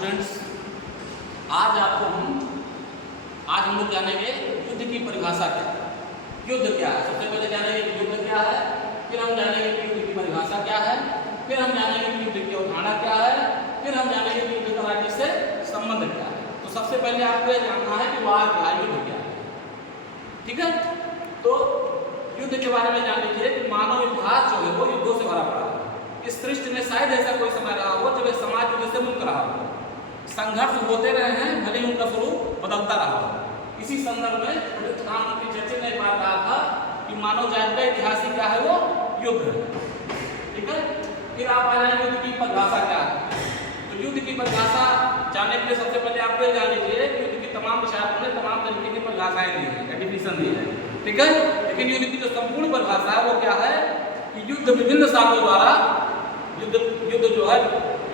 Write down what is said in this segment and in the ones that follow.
Students, आज हम लोग जानेंगे युद्ध की परिभाषा क्या है। युद्ध क्या है, सबसे पहले जानेंगे कि युद्ध क्या है, फिर हम जानेंगे कि युद्ध की परिभाषा क्या है, फिर हम जानेंगे कि युद्ध की अवधारणा क्या है, फिर हम जानेंगे कि युद्ध का राज्य से संबंध क्या है। तो सबसे पहले आपको यह जानना है कि वार क्या है, युद्ध क्या है। ठीक है, तो युद्ध के बारे में जान लीजिए कि मानव इतिहास जो है वो युद्धों से भरा पड़ा है। इस सृष्टि में शायद ऐसा कोई समय रहा हो जब समाज युद्ध से मुक्त रहा हो। संघर्ष होते रहे हैं, भले ही उनका स्वरूप बदलता रहा हो। इसी संदर्भ में प्रधानमंत्री चर्चिल ने एक बात कहा था कि मानव जाति का इतिहास क्या है, वो युद्ध है। ठीक है, फिर आप आ जाए युद्ध की परिभाषा क्या है। तो युद्ध की परिभाषा जानने के लिए सबसे पहले आपको ये जान लीजिए कि युद्ध की तमाम विचारकों ने तमाम तरीके की परिभाषाएं दी है, डेफिनेशन दी है। ठीक है, लेकिन युद्ध की जो संपूर्ण परिभाषा है वो क्या है कि युद्ध विभिन्न साधनों द्वारा युद्ध जो है,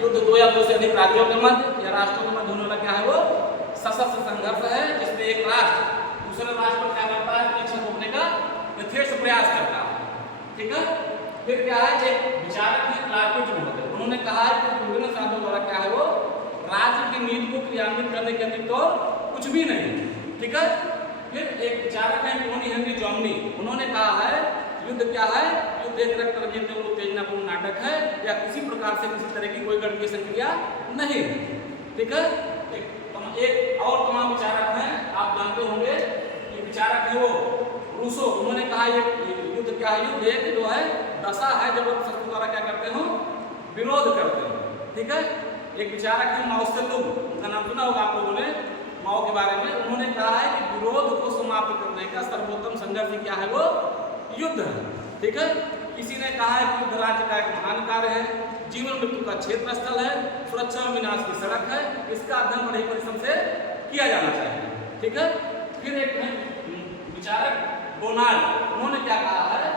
युद्ध दो या दो से अधिक राज्यों के मध्य या राष्ट्रों के मध्य होने वाला क्या है, वो सशस्त्र संघर्ष है, जिसमें एक राष्ट्र दूसरे राष्ट्र पर क्या करता है, परीक्षण रोकने का यथेष्ट प्रयास करता है। ठीक है, फिर क्या है, एक विचारक है क्लार्क होते, उन्होंने कहा है कि विभिन्न साधनों द्वारा क्या है, वो राज्य की नीति को क्रियान्वित करने के अतिरिक्त और कुछ भी नहीं। ठीक है, फिर एक विचारक है टोनी हेनरी जॉमनी, उन्होंने कहा है युद्ध क्या है, युद्ध एक रक्त रंजित उत्तेजनापूर्ण नाटक है या किसी प्रकार से किसी तरह की कोई गणितीय संक्रिया नहीं। ठीक है, एक और तमाम विचारक हैं, आप जानते होंगे, ये विचारक है वो रूसो, उन्होंने कहा ये युद्ध क्या है, युद्ध एक जो है दशा है जब शत्रु द्वारा क्या करते हो, विरोध करते हो। ठीक है, एक विचारक है माओ सेतुंग, उनका नाम सुना होगा आप लोगों ने माओ के बारे में। उन्होंने कहा है कि विरोध को समाप्त करने का सर्वोत्तम संघर्ष क्या है, वो युद्ध है। ठीक है, किसी ने कहा है कि युद्ध राज्य का एक महान कार्य है, जीवन मृत्यु का क्षेत्र स्थल है, सुरक्षा और विनाश की सड़क है, इसका अध्ययन बड़े परिश्रम से किया जाना चाहिए। ठीक है, फिर एक विचारक डोनाल्ड, उन्होंने क्या कहा है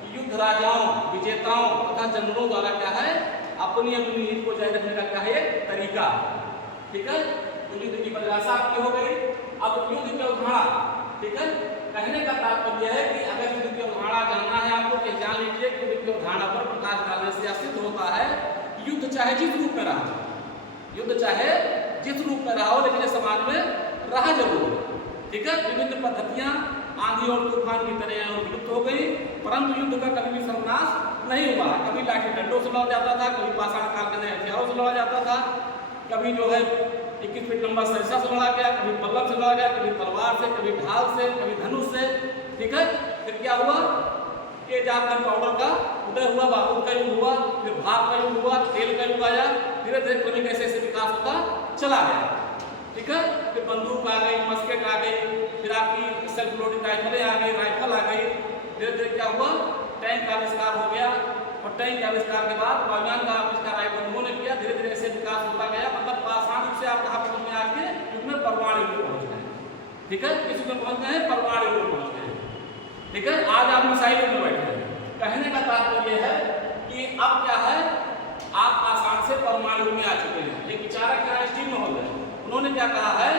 कि युद्ध राजाओं, विजेताओं तथा जनरलों द्वारा क्या है, अपनी अपनी नीति को जारी रखने का क्या है, एक तरीका। ठीक है, तो युद्ध की परिभाषा आपकी हो गई। अब युद्ध की अवधारणा, ठीक है, कहने का तात्पर्य है कि अगर युद्ध की अवधारणा जानना है आपको, कि जान लीजिए कि युद्ध की अवधारणा पर प्रकाश डालने से सिद्ध होता है कि युद्ध चाहे जिस रूप में रहा, युद्ध चाहे जिस रूप में रहा हो, लेकिन समाज में रहा जरूर। ठीक है, विभिन्न पद्धतियां आंधी और तूफान की तरह विलुप्त हो गई, परंतु युद्ध का कभी भी सर्वनाश नहीं हुआ। कभी लाठी डंडों से लड़ा जाता था, कभी पाषाण काल के नए हथियारों से लड़ा जाता था, कभी जो है 21 फीट लंबा सरसा से लड़ा गया, कभी पल्लव से लड़ा गया, कभी तलवार से, कभी ढाल से, कभी धनुष से। ठीक है, फिर क्या हुआ, ये जाकर पाउडर का उदय हुआ, बारूद का युग हुआ, फिर भाप का युग हुआ, तेल का युग आया, धीरे धीरे क्रमिक ऐसे विकास होता चला गया। ठीक है, फिर बंदूक आ गई, मस्केट आ गई, फिर आपकी सेल्फ लोडिंग राइफलें आ गई, राइफल आ गई, धीरे धीरे क्या हुआ, टैंक का आविष्कार हो गया, और टैंक के आविष्कार के बाद वायुयान का आविष्कार बंधुओं ने किया, धीरे धीरे ऐसे विकास होता गया। मतलब पाषाण युग से आप कहाँ पहुँच गए, आज के युग में परमाणु युग में पहुँच गए। ठीक है, किस युग में पहुँच गए, परमाणु युग में पहुँच गए। ठीक है, आज आप मिसाइल युग में बैठे हैं। कहने का तात्पर्य है कि अब क्या है, आप आसान से परमाणु युग में आ चुके हैं। एक विचारक है आइंस्टीन महोदय, उन्होंने क्या कहा है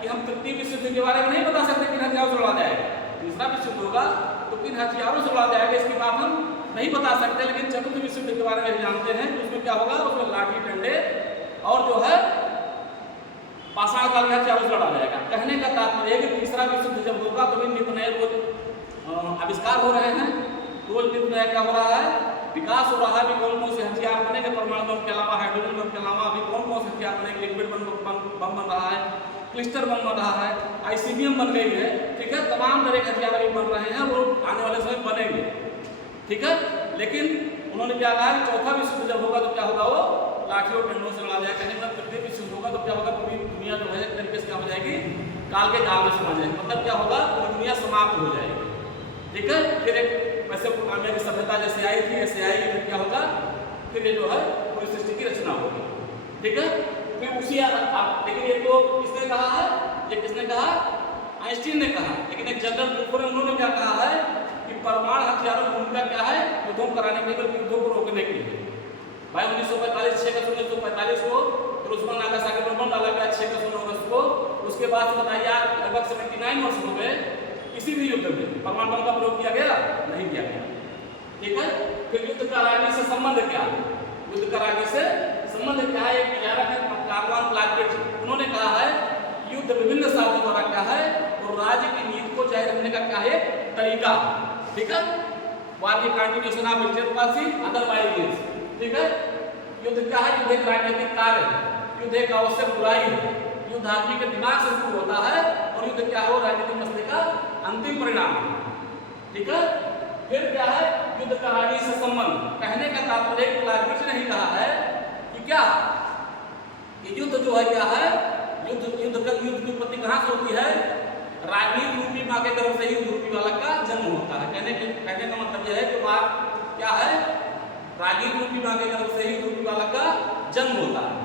कि हम तृतीय विश्व युद्ध के बारे में नहीं बता सकते किन हथियारों से लड़ा जाएगा, तीसरा विश्व युद्ध होगा तो किन हथियारों से लड़ा जाएगा, इसकी बात हम नहीं बता सकते, लेकिन चतुर्थ विश्व युद्ध के बारे में जानते हैं कि उसमें क्या होगा, उसमें लाठी डंडे और जो है पाषाण काल के हथियारों से लड़ा जाएगा। कहने का तात्पर्य है कि तीसरा विश्व युद्ध जब होगा तो नित्य नए रोज आविष्कार हो रहे हैं, रोज नित्य नया क्या हो रहा है, विकास हो रहा है। अभी कौन कौन से हथियार बनेंगे, परमाणु बम के अलावा, हाइड्रोजन बम के अलावा अभी कौन कौन से हथियार बनेंगे, लिक्विड बम बन रहा है, क्लिस्टर बम बन रहा है, आईसीबीएम बन गई है। ठीक है, तमाम तरह के हथियार अभी बन रहे हैं, वो आने वाले समय बनेंगे। ठीक है, लेकिन उन्होंने क्या कहा, चौथा विश्व युद्ध जब होगा तो क्या होगा, वो लाठी और डंडों से लड़ा जाएगा। कहने का तृतीय विश्व युद्ध होगा तो क्या होगा, पूरी दुनिया जो है एक तरीके से क्या हो जाएगी, काल के जाल में समा जाएगी। मतलब क्या होगा, पूरी दुनिया समाप्त हो जाएगी। ठीक है, फिर एक मेसोपोटामिया की सभ्यता जैसे आई थी ऐसे आएगी, फिर क्या होगा, फिर ये जो है पूरी सृष्टि की रचना होगी। ठीक है, फिर उसी लेकिन ये तो किसने कहा है, ये किसने कहा, आइंस्टीन ने कहा। लेकिन एक जनरल ब्रूफर, उन्होंने क्या कहा है कि परमाणु हथियारों की भूमिका क्या है, युद्धों कराने के लिए, युद्धों को रोकने के लिए। भाई 1945 6 अगस्त 1945 को हिरोशिमा नागासाकी पर बम डाला गया 6 अगस्त को। उसके बाद बताइए आप लगभग 79 वर्ष हो गए, किसी भी युद्ध में परमाणु बम का प्रयोग किया गया नहीं किया गया। ठीक है, फिर युद्ध का राज्य से संबंध क्या है, युद्ध का राज्य से संबंध क्या है, एक विचारक है कार्ल का क्या है तरीका, ठीक है। वार की कंटिन्यूएशन ऑफ इटसेल्फ अदरवाइज, ठीक है। युद्ध क्या है? युद्ध एक राजनीतिक कार्य है, युद्ध एक आवश्यक बुराई है, युद्ध आदमी के दिमाग से शुरू होता है और युद्ध क्या है? राजनीतिक मसले का अंतिम परिणाम है, ठीक है। फिर क्या है? युद्ध कहानी से संबंध। कहने का तात्पर्य क्लाइमेक्स ने ही कहा है कि क्या कि युद्ध जो है क्या है? युद्ध की उत्पत्ति कहाँ से होती है? राजनीति रूपी माँ के गर्भ से ही युद्ध रूपी बालक का जन्म होता है। कहने का मतलब यह है कि बात क्या है? राजनीति रूपी माँ के गर्भ से ही युद्ध रूपी बालक का जन्म होता है।